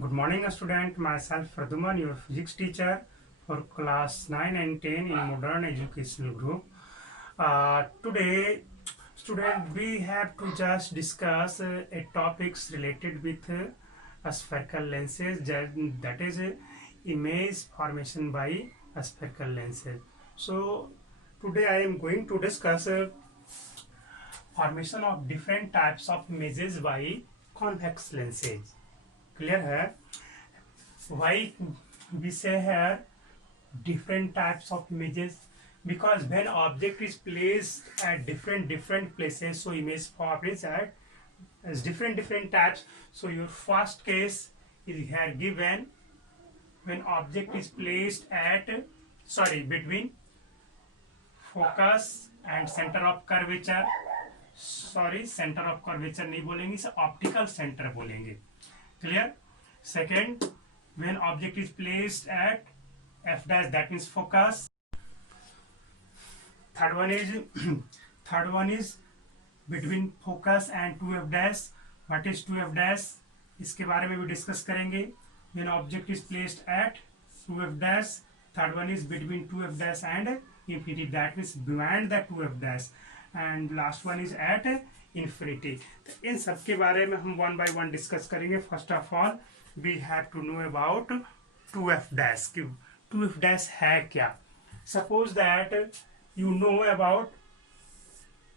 Good morning, student. Myself Praduman, your physics teacher for class 9 and 10 in Modern Educational Group. Today, student, we have to just discuss a topics related with spherical lenses. That is image formation by spherical lenses. So today I am going to discuss formation of different types of images by convex lenses. Clear है? Why we say here different types of images? Because when object is placed at different places, so image forms at as different types. So your first case is here given when object is placed at between focus and center of curvature. Center of curvature नहीं बोलेंगे, इसे optical centre बोलेंगे. Clear? Second, when object is placed at f dash, that means focus. Third one is between focus and 2f dash. What is 2f dash? इसके बारे में भी discuss करेंगे. When object is placed at 2f dash, third one is between 2f dash and infinity, that means beyond the 2f dash, and last one is at infinity. तो इन सब के बारे में हम वन बाय वन डिस्कस करेंगे. First of all we have to know about 2f dash. 2f dash है क्या? Suppose that you know about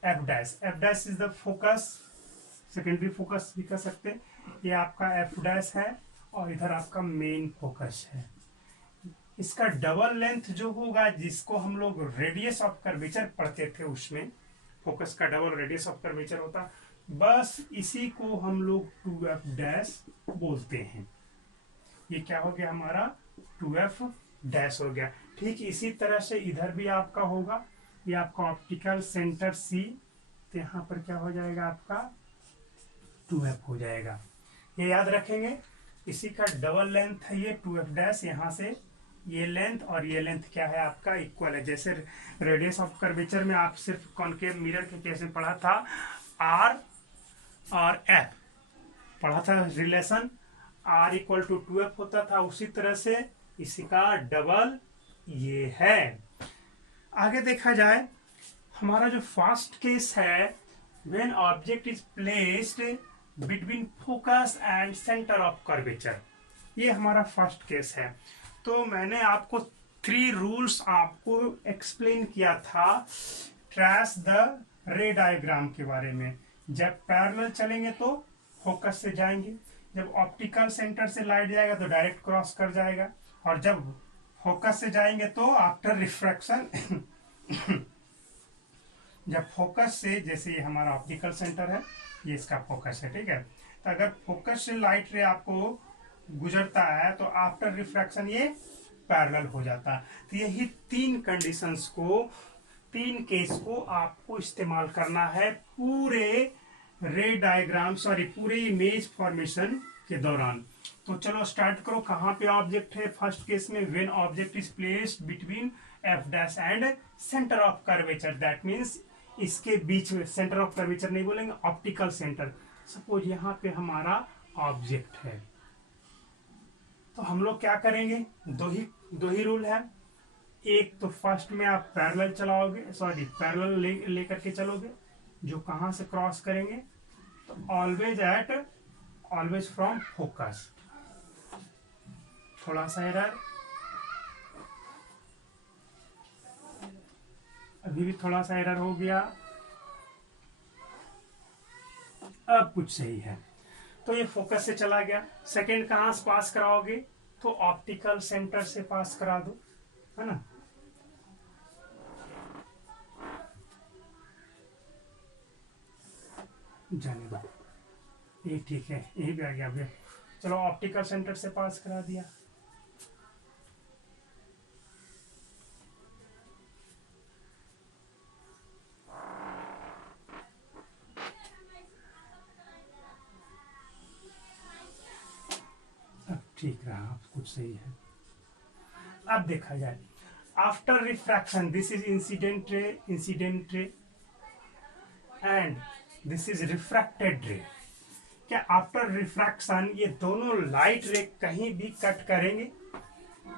f dash. f dash is the focus, secondary focus भी कह सकते हैं. ये आपका f dash है और इधर आपका मेन फोकस है. इसका डबल लेंथ जो होगा, जिसको हम लोग रेडियस ऑफ कर्वेचर पढ़ते थे, उसमें फोकस का डबल रेडियस ऑफ कर्वेचर होता, बस इसी को हम लोग 2f डैश बोलते हैं. ये क्या हो गया हमारा? 2f डैश हो गया. ठीक इसी तरह से इधर भी आपका होगा. ये आपका ऑप्टिकल सेंटर C, तो यहाँ पर क्या हो जाएगा? आपका 2f हो जाएगा. ये याद रखेंगे. इसी का डबल लेंथ है ये 2f डैश. यहाँ से ये लेंथ और ये लेंथ क्या है आपका? इक्वल है. जैसे रेडियस ऑफ कर्वेचर में आप सिर्फ कॉन्केव मिरर के केस में पढ़ा था, R और F पढ़ा था relation, R equal to 2F होता था. उसी तरह से इसका डबल ये है. आगे देखा जाए, हमारा जो फर्स्ट केस है, when object is placed between focus and centre of curvature, ये हमारा फर्स्ट केस है. तो मैंने आपको 3 रूल्स आपको एक्सप्लेन किया था ट्रेस द रे डायग्राम के बारे में. जब पैरेलल चलेंगे तो फोकस से जाएंगे, जब ऑप्टिकल सेंटर से लाइट जाएगा तो डायरेक्ट क्रॉस कर जाएगा, और जब फोकस से जाएंगे तो आफ्टर रिफ्रैक्शन जब फोकस से, जैसे ये हमारा ऑप्टिकल सेंटर है, ये इसका फोकस है, ठीक है. तो अगर फोकस से लाइट रे आपको गुजरता है तो आफ्टर रिफ्रैक्शन ये पैरेलल हो जाता है. तो यही 3 कंडीशंस को, 3 केस को आपको इस्तेमाल करना है पूरे रे डायग्राम, पूरे इमेज फॉर्मेशन के दौरान. तो चलो स्टार्ट करो. कहाँ पे ऑब्जेक्ट है? फर्स्ट केस में when object is placed between f dash and centre of curvature, that means इसके बीच में. सेंटर ऑफ कर्वेचर नहीं बोलेंगे, ऑप्टिकल सेंटर. सपोज यहाँ पे हमारा ऑब्जेक्ट है, तो हम लोग क्या करेंगे? दो ही रूल है. एक तो फर्स्ट में आप पैरेलल चलाओगे, पैरेलल लेकर के चलोगे, जो कहां से क्रॉस करेंगे? तो ऑलवेज फ्रॉम फोकस. थोड़ा सा एरर, अभी भी थोड़ा सा एरर हो गया. अब कुछ सही है. तो ये फोकस से चला गया. सेकंड कहां से पास कराओगे? तो ऑप्टिकल सेंटर से पास करा दो, है ना. जाने दो, ये ठीक है, यही भी आ गया. अभी चलो ऑप्टिकल सेंटर से पास करा दिया. ठीक रहा, कुछ सही है. अब देखा जाए, after refraction, this is incident ray and this is refracted रे. क्या आफ्टर रिफ्रैक्शन ये दोनों लाइट रे कहीं भी कट करेंगे?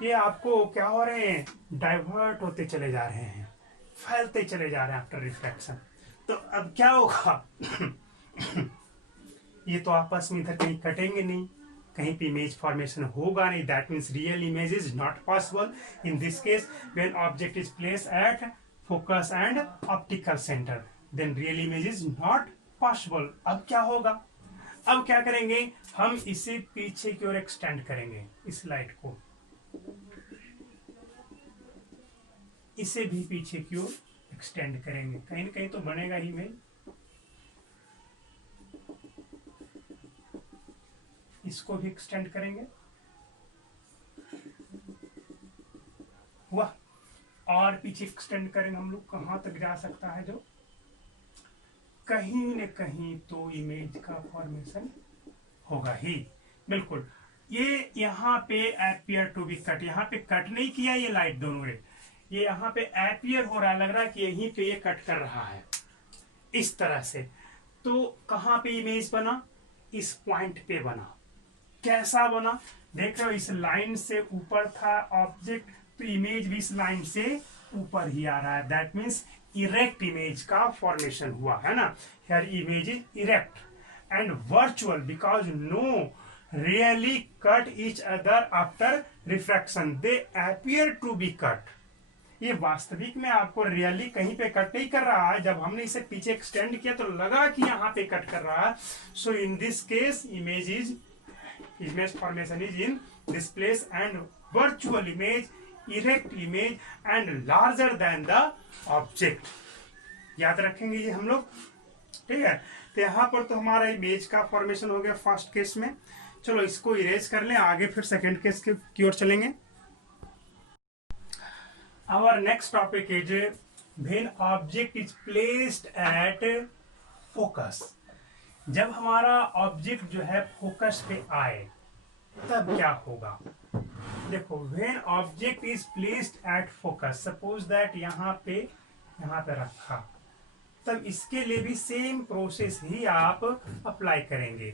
ये आपको क्या हो रहे हैं, डाइवर्ट होते चले जा रहे हैं, फैलते चले जा रहे हैं आफ्टर रिफ्रैक्शन। तो अब क्या होगा ये तो आपस में इधर कहीं कटेंगे नहीं, कहीं पे इमेज फॉर्मेशन होगा नहीं। That means real image is not possible in this case when object is place at focus and optical centre, then real image is not possible. अब क्या होगा, अब क्या करेंगे, हम इसे पीछे की ओर एक्सटेंड करेंगे, इस लाइट को इसे भी पीछे की ओर एक्सटेंड करेंगे, कहीं ना कहीं तो बनेगा ही इमेज। इसको भी एक्सटेंड करेंगे, हुआ, और पीछे एक्सटेंड करेंगे हम लोग, कहां तक जा सकता है, जो कहीं न कहीं तो इमेज का फॉर्मेशन होगा ही, बिल्कुल। ये यहाँ पे एपियर टू बी कट, यहाँ पे कट नहीं किया ये लाइट दोनों रे, ये यहाँ पे एपियर हो रहा है, लग रहा है कि यहीं पे ये कट कर रहा है इस तरह से। तो कहाँ पे इमेज बना, इस पॉइंट पे बना। कैसा बना, देख रहे हो, इस लाइन से ऊपर था ऑब्जेक्ट, तो इमेज भी इस लाइन से ऊपर ही आ रहा है। दैट मीन्स इरेक्ट इमेज का फॉर्मेशन हुआ है ना। Here image is erect and virtual because no really cut each other after refraction, they appear to be cut. ये वास्तविक में आपको रियली कहीं पे कट नहीं कर रहा है, जब हमने इसे पीछे एक्सटेंड किया तो लगा कि यहाँ पे कट कर रहा है। So in this case image formation is in this place and virtual image, erect image and larger than the object। याद रखेंगे ये हम लोग, ठीक है। तो यहाँ पर तो हमारा इमेज का फॉर्मेशन हो गया फर्स्ट केस में। चलो इसको इरेज कर लें, आगे फिर सेकंड केस की ओर चलेंगे। Our next topic is when object is placed at focus। जब हमारा ऑब्जेक्ट जो है फोकस पे आए तब क्या होगा। देखो, when object is placed at focus, suppose that यहाँ पे रखा, तब इसके लिए भी सेम प्रोसेस ही आप अप्लाई करेंगे।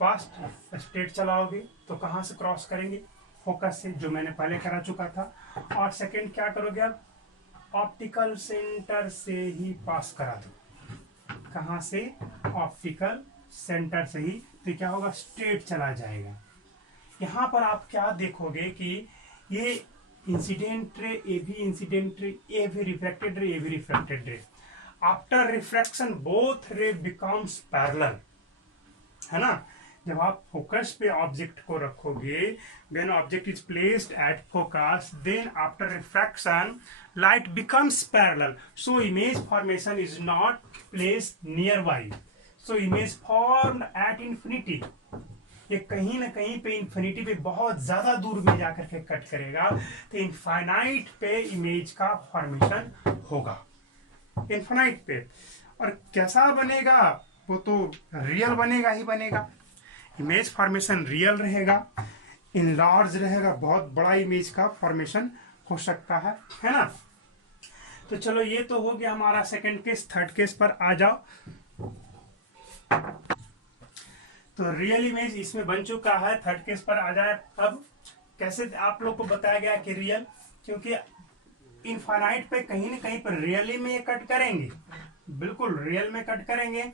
फर्स्ट स्टेट चलाओगे तो कहाँ से क्रॉस करेंगे, फोकस से, जो मैंने पहले करा चुका था। और सेकंड क्या करोगे आप, ऑप्टिकल सेंटर से ही पास करा दो। कहाँ से, ऑप्टिकल सेंटर से ही, तो क्या होगा, स्ट्रेट चला जाएगा। यहाँ पर आप क्या देखोगे कि ये इंसिडेंट रे, ए भी इंसिडेंट रे, ए भी रिफ्लेक्टेड रे, ए भी reflected ray. After refraction both ray becomes parallel, है ना। जब आप फोकस पे ऑब्जेक्ट को रखोगे, when object is placed at focus, then after refraction light becomes parallel, so image formation is not placed nearby, so image formed at infinity। ये कहीं ना कहीं पे इन्फिनिटी पे बहुत ज्यादा दूर में जाकर के कट करेगा, तो इनफाइनाइट पे इमेज का फॉर्मेशन होगा, इनफाइनाइट पे। और कैसा बनेगा, वो तो रियल बनेगा ही बनेगा। इमेज फॉर्मेशन रियल रहेगा, इनलार्ज रहेगा, बहुत बड़ा इमेज का फॉर्मेशन हो सकता है ना। तो चलो ये तो हो गया हमारा सेकंड केस। थर्ड केस पर आ जाओ। तो रियल इमेज इसमें बन चुका है, थर्ड केस पर आ जाए। अब कैसे आप लोग को बताया गया कि रियल, क्योंकि इनफाइनाइट पे कहीं ना कहीं पर रियली में ये कट करेंगे, बिल्कुल रियल में कट करेंगे,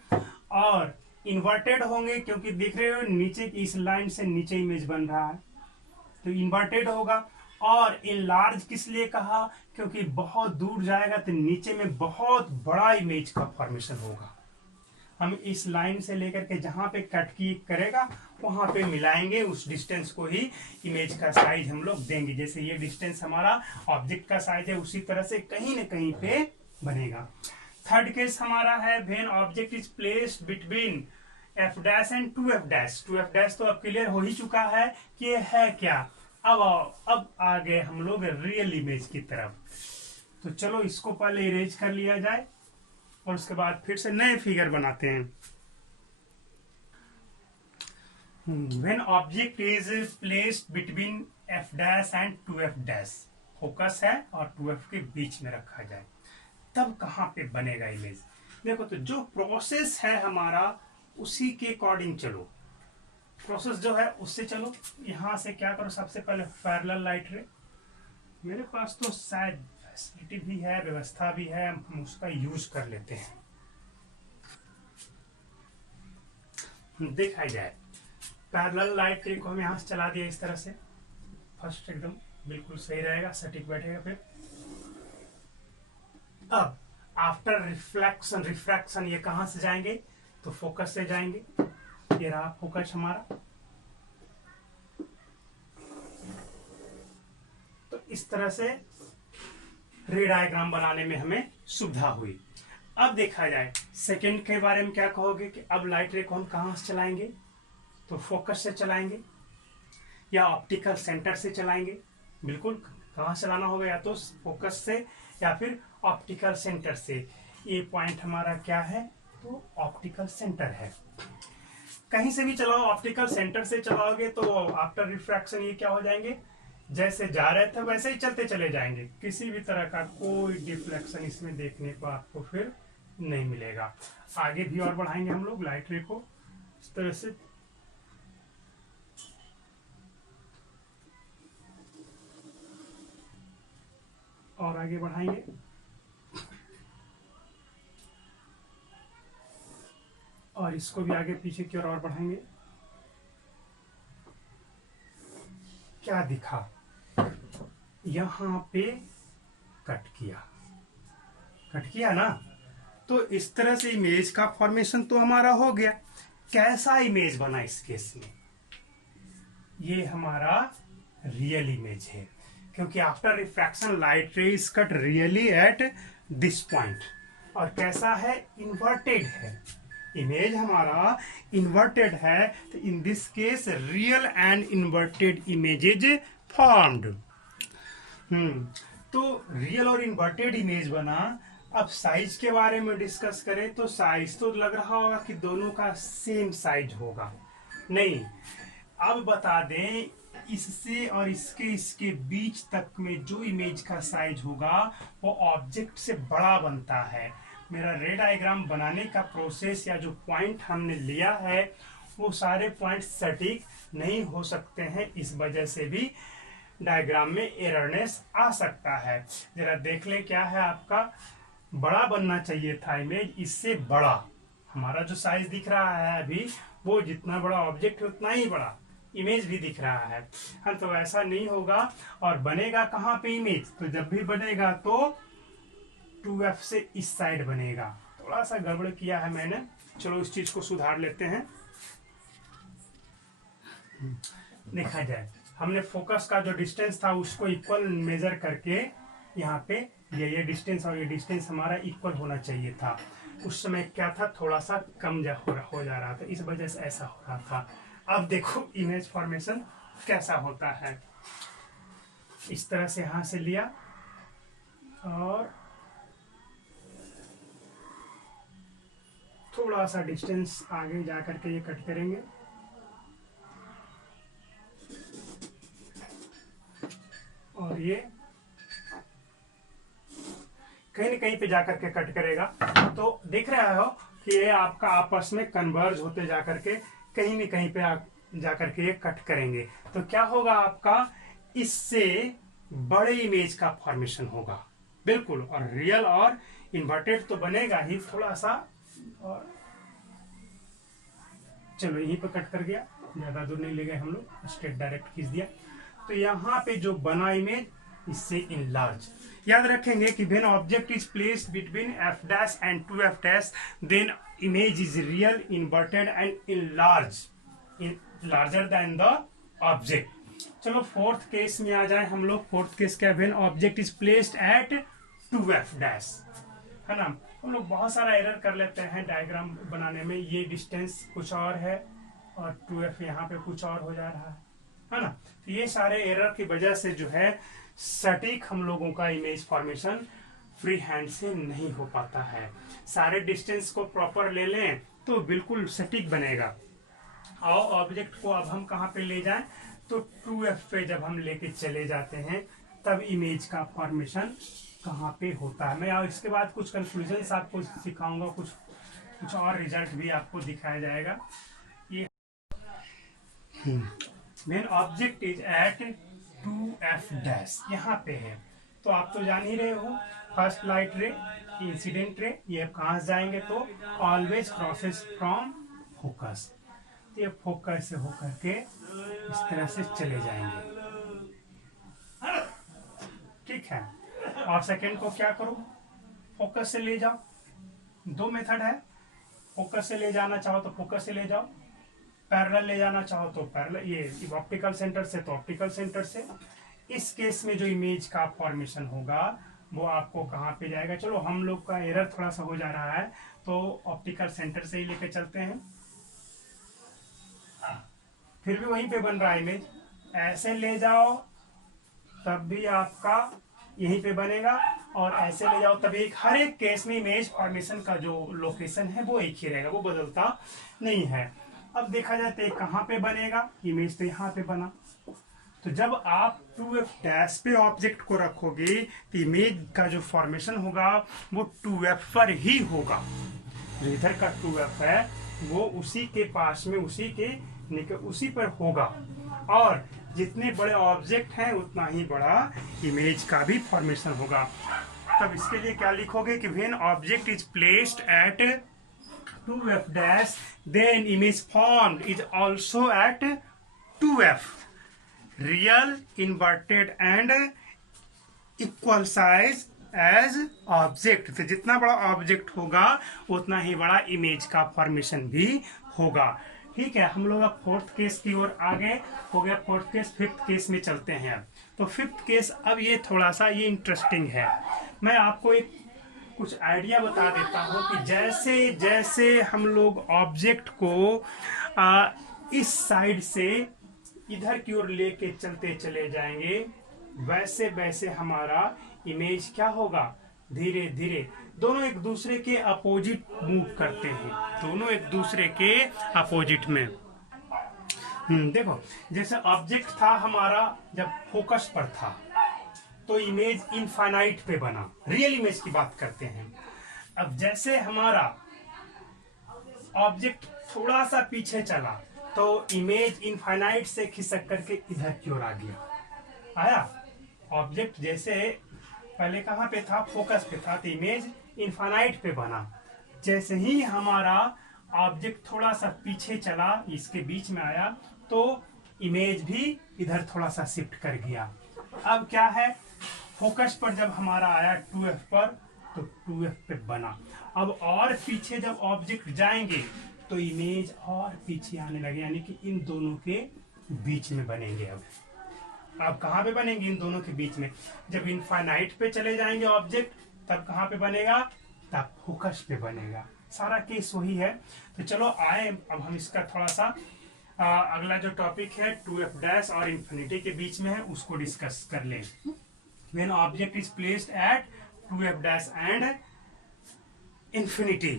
और इन्वर्टेड होंगे, क्योंकि देख रहे हो नीचे की इस लाइन से नीचे इमेज बन रहा है, तो इन्वर्टेड होगा। और इनलार्ज किस लिए कहा, क्योंकि बहुत दूर जाएगा तो नीचे में बहुत बड़ा इमेज का फॉर्मेशन होगा। हम इस लाइन से लेकर के जहां पे कट की करेगा वहां पे मिलाएंगे, उस डिस्टेंस को ही इमेज का साइज हम लोग देंगे। जैसे ये डिस्टेंस हमारा ऑब्जेक्ट का साइज है, उसी तरह से कहीं न कहीं पे बनेगा। थर्ड केस हमारा है when object is placed between F dash and two F dash. Two F dash तो अब क्लियर हो ही चुका है कि ये है क्या। अब आ गए हम लोग रियल इमेज की तरफ। तो चलो इसको पहले इरेज कर लिया जाए और उसके बाद फिर से नए फिगर बनाते हैं। When object is placed between f dash and 2f dash, focus है और 2f के बीच में रखा जाए, तब कहाँ पे बनेगा इमेज। देखो, तो जो प्रोसेस है हमारा उसी के अकॉर्डिंग चलो, प्रोसेस जो है उससे चलो। यहाँ से क्या करो, सबसे पहले पैरेलल लाइट रे, मेरे पास तो शायद फैसिलिटी भी है, व्यवस्था भी है, हम उसका यूज कर लेते हैं। देखा जाए पैरेलल लाइट रे को हम यहाँ से चला दिया इस तरह से, फर्स्ट एकदम बिल्कुल सही रहेगा, सटीक बैठेगा। फिर अब आफ्टर रिफ्लेक्शन, रिफ्रैक्शन ये कहां से जाएंगे, तो फोकस से जाएंगे। ये रहा फोकस हमारा। तो इस तरह से रे डायग्राम बनाने में हमें सुविधा हुई। अब देखा जाए सेकंड के बारे में क्या कहोगे कि अब लाइट रे को हम कहां से चलाएंगे, तो फोकस से चलाएंगे या ऑप्टिकल सेंटर से चलाएंगे। बिल्कुल कहां से चलाना होगा, या तो फोकस से या फिर ऑप्टिकल सेंटर से। ये पॉइंट हमारा क्या है, तो ऑप्टिकल सेंटर है। कहीं से भी चलाओ, ऑप्टिकल सेंटर से चलाओगे तो आफ्टर रिफ्रैक्शन ये क्या हो जाएंगे, जैसे जा रहे थे वैसे ही चलते चले जाएंगे। किसी भी तरह का कोई डिफ्लेक्शन इसमें देखने को आपको फिर नहीं मिलेगा। आगे भी और बढ़ाएंगे हम लोग लाइट रे को इस तरह से। और आगे बढ़ाएंगे, और इसको भी आगे पीछे की ओर और बढ़ाएंगे। क्या दिखा, यहां पे कट किया ना। तो इस तरह से इमेज का फॉर्मेशन तो हमारा हो गया। कैसा इमेज बना इस केस में, ये हमारा रियल इमेज है, क्योंकि आफ्टर रिफ्रैक्शन लाइट रे is cut really at this point. और कैसा है, इन्वर्टेड है, इमेज हमारा इन्वर्टेड है। तो इन this case real and inverted images formed. तो रियल और इन्वर्टेड इमेज बना। अब साइज के बारे में डिस्कस करें तो साइज तो लग रहा होगा कि दोनों का सेम साइज होगा, नहीं। अब बता दें, इससे और इसके बीच तक में जो इमेज का साइज होगा वो ऑब्जेक्ट से बड़ा बनता है। मेरा रे डायग्राम बनाने का प्रोसेस या जो पॉइंट हमने लिया है वो सारे पॉइंट सटीक नहीं हो सकते हैं, इस वजह से भी डायग्राम में एररनेस आ सकता है। जरा देख ले, क्या है आपका, बड़ा बनना चाहिए था इमेज, इससे बड़ा। हमारा जो साइज दिख रहा है अभी, वो जितना बड़ा ऑब्जेक्ट है उतना ही बड़ा इमेज भी दिख रहा है। हाँ, तो ऐसा नहीं होगा। और बनेगा कहाँ पे इमेज, तो जब भी बनेगा तो 2F से इस साइड बनेगा। थोड़ा सा गड़बड़ किया है मैंने, चलो इस चीज को सुधार लेते हैं। देखा जाए, हमने फोकस का जो डिस्टेंस था उसको इक्वल मेजर करके यहाँ पे ये डिस्टेंस और ये डिस्टेंस हमारा इक्वल होना चाहिए था। उस समय क्या था, थोड़ा सा कम हो जा रहा था, इस वजह से ऐसा हो रहा था। अब देखो इमेज फॉर्मेशन कैसा होता है। इस तरह से यहां से लिया और थोड़ा सा डिस्टेंस आगे जा करके ये कट करेंगे। और ये कहीं न कहीं पे जाकर के कट करेगा। तो देख रहे हो कि ये आपका आपस में कन्वर्ज होते जाकर के कहीं न कहीं पे जाकर के ये कट करेंगे। तो क्या होगा आपका, इससे बड़े इमेज का फॉर्मेशन होगा बिल्कुल। और रियल और इन्वर्टेड तो बनेगा ही थोड़ा सा। और चलो यहीं पर कट कर गया, ज्यादा दूर नहीं ले गए हम लोग, स्ट्रेट डायरेक्ट खींच दिया। तो यहाँ पे जो बना इमेज इससे इनलार्ज। याद रखेंगे कि when object is placed between f dash and 2f dash then image is real, inverted and enlarge, larger than the object. चलो फोर्थ केस में आ जाए हम लोग। फोर्थ केस क्या, when object is placed at 2f dash, है ना। हम लोग बहुत सारा एरर कर लेते हैं डायग्राम बनाने में। ये डिस्टेंस कुछ और है और 2f यहाँ पे कुछ और हो जा रहा है ना। तो ये सारे एरर की वजह से जो है सटीक हम लोगों का इमेज फॉर्मेशन फ्री हैंड से नहीं हो पाता है। सारे डिस्टेंस को प्रॉपर ले लें तो बिल्कुल सटीक बनेगा। और ऑब्जेक्ट को अब हम कहाँ पे ले जाएं, तो 2f पे जब हम लेके चले जाते हैं तब इमेज का फॉर्मेशन कहाँ पे होता है। मैं इसके बाद कुछ कंक्लूजन आपको सिखाऊंगा, कुछ कुछ और रिजल्ट भी आपको दिखाया जाएगा। ये main object is at 2f dash यहाँ पे है। तो आप तो जान ही रहे हो, फर्स्ट लाइट रे, इंसिडेंट रे, ये कहाँ से जाएंगे तो ऑलवेज क्रॉसेस फ्रॉम फोकस। तो ये फोकस से होकर के इस तरह से चले जाएंगे, ठीक है। और सेकंड को क्या करो, फोकस से ले जाओ। दो मेथड है, फोकस से ले जाना चाहो तो फोकस से ले जाओ, पैरेलल ले जाना चाहो तो पैरेलल, ये ऑप्टिकल सेंटर से तो ऑप्टिकल सेंटर से। इस केस में जो इमेज का फॉर्मेशन होगा वो आपको कहाँ पे जाएगा, चलो हम लोग का एरर थोड़ा सा हो जा रहा है तो ऑप्टिकल सेंटर से ही लेके चलते हैं, फिर भी वहीं पे बन रहा है इमेज। ऐसे ले जाओ तब भी आपका यहीं पे बनेगा, और ऐसे ले जाओ तभी हर एक केस में इमेज फॉर्मेशन का जो लोकेशन है वो एक ही रहेगा, वो बदलता नहीं है। अब देखा जाए तो कहाँ पे बनेगा, इमेज तो यहाँ पे बना। तो जब आप 2f डैश पे ऑब्जेक्ट को रखोगे तो इमेज का जो फॉर्मेशन होगा वो 2f पर ही होगा। जो इधर का 2f है वो उसी के पास में, उसी पर होगा, और जितने बड़े ऑब्जेक्ट हैं उतना ही बड़ा इमेज का भी फॉर्मेशन होगा। तब इसके लिए क्या लिखोगे कि when object is placed at 2f dash then image formed is also at 2f, real, inverted and equal size as object। तो जितना बड़ा ऑब्जेक्ट होगा उतना ही बड़ा इमेज का फॉर्मेशन भी होगा, ठीक है। हम लोग अब फोर्थ केस की ओर आगे हो गया, फोर्थ केस। फिफ्थ केस में चलते हैं। तो फिफ्थ केस अब ये थोड़ा सा ये इंटरेस्टिंग है। मैं आपको एक कुछ आइडिया बता देता हूँ कि जैसे जैसे हम लोग ऑब्जेक्ट को इस साइड से इधर की ओर लेके चलते चले जाएंगे, वैसे वैसे हमारा इमेज क्या होगा, धीरे धीरे दोनों एक दूसरे के अपोजिट मूव करते हैं, दोनों एक दूसरे के अपोजिट में। देखो जैसे ऑब्जेक्ट था हमारा जब फोकस पर था तो इमेज इनफाइनाइट पे बना, रियल इमेज की बात करते हैं। अब जैसे हमारा ऑब्जेक्ट थोड़ा सा पीछे चला तो इमेज इनफाइनाइट से खिसक करके इधर की ओर आ गया, आया। ऑब्जेक्ट जैसे पहले कहाँ पे था, फोकस पे था, तो इमेज इनफाइनाइट पे बना। जैसे ही हमारा ऑब्जेक्ट थोड़ा सा पीछे चला, इसके बीच में आया, तो इमेज भी इधर थोड़ा सा शिफ्ट कर गया। अब क्या है, फोकस पर जब हमारा आया 2f पर तो 2f पे बना। अब और पीछे जब ऑब्जेक्ट जाएंगे तो इमेज और पीछे आने लगे, यानी कि इन दोनों के बीच में बनेंगे। अब कहाँ पे बनेंगे, इन दोनों के बीच में। जब इनफाइनाइट पे चले जाएंगे ऑब्जेक्ट तब कहाँ पे बनेगा, तब फोकस पे बनेगा। सारा केस वही है। तो चलो आए अब हम इसका थोड़ा सा अगला जो टॉपिक है 2f डैश और इंफिनिटी के बीच में है उसको डिस्कस कर लें। When object is placed at 2f dash and infinity,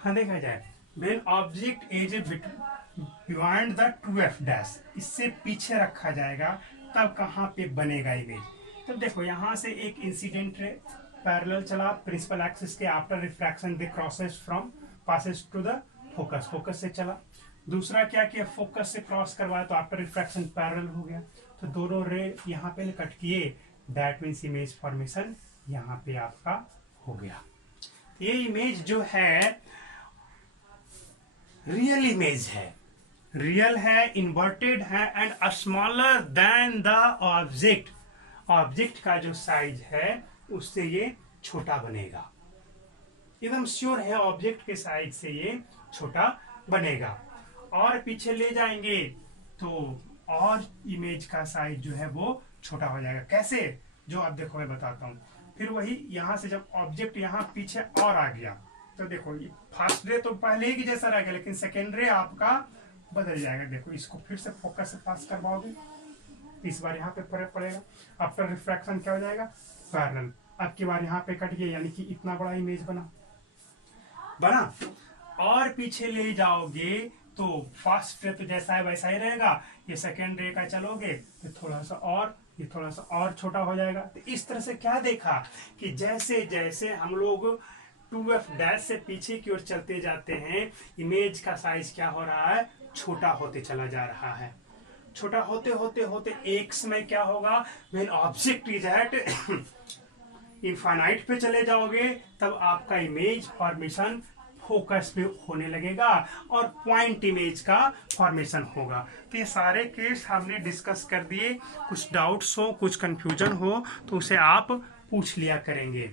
हाँ देखा जाए when object is beyond the 2f dash, इससे पीछे रखा जाएगा तब कहाँ पे बनेगा इमेज। तब देखो यहाँ से एक इंसिडेंट रे पैरेलल चला प्रिंसिपल एक्सिस के, after refraction they crosses from passes to the focus, focus से चला। दूसरा क्या किया, फोकस से क्रॉस करवाया तो आफ्टर रिफ्रैक्शन पैरेलल हो गया, तो दोनों रे यहाँ पे कट किए, दैट मीन्स इमेज फॉर्मेशन यहाँ पे आपका हो गया। ये इमेज जो है रियल इमेज है, रियल है, इन्वर्टेड है and smaller than the object. Object का जो साइज है उससे ये छोटा बनेगा, एकदम श्योर है ऑब्जेक्ट के साइज से ये छोटा बनेगा। और पीछे ले जाएंगे तो और इमेज का साइज जो है वो छोटा हो जाएगा। कैसे, जो आप देखो मैं बताता हूँ। फिर वही यहाँ से जब ऑब्जेक्ट यहाँ पीछे और आ गया तो देखो ये फर्स्ट रे तो पहले ही की जैसा रहेगा, लेकिन सेकेंड रे आपका बदल जाएगा। देखो इसको फिर से फोकस से पास करवाओगे, इस बार यहाँ पे फर्क पड़ेगा, आफ्टर रिफ्रैक्शन क्या हो जाएगा, पैरेलल। अब की बार यहाँ पे कट गया, यानी कि इतना बड़ा इमेज बना। और पीछे ले जाओगे तो फर्स्ट रे तो जैसा है वैसा ही रहेगा, ये सेकेंड रे का चलोगे तो थोड़ा सा और ये थोड़ा सा और छोटा हो जाएगा। तो इस तरह से क्या देखा कि जैसे जैसे हम लोग 2f' से पीछे की ओर चलते जाते हैं, इमेज का साइज क्या हो रहा है, छोटा होते चला जा रहा है। छोटा होते होते होते एक समय क्या होगा, when object is eight infinite पे चले जाओगे तब आपका इमेज फॉर्मेशन फोकस पे होने लगेगा और पॉइंट इमेज का फॉर्मेशन होगा। तो ये सारे केस हमने डिस्कस कर दिए। कुछ डाउट्स हो, कुछ कंफ्यूजन हो तो उसे आप पूछ लिया करेंगे।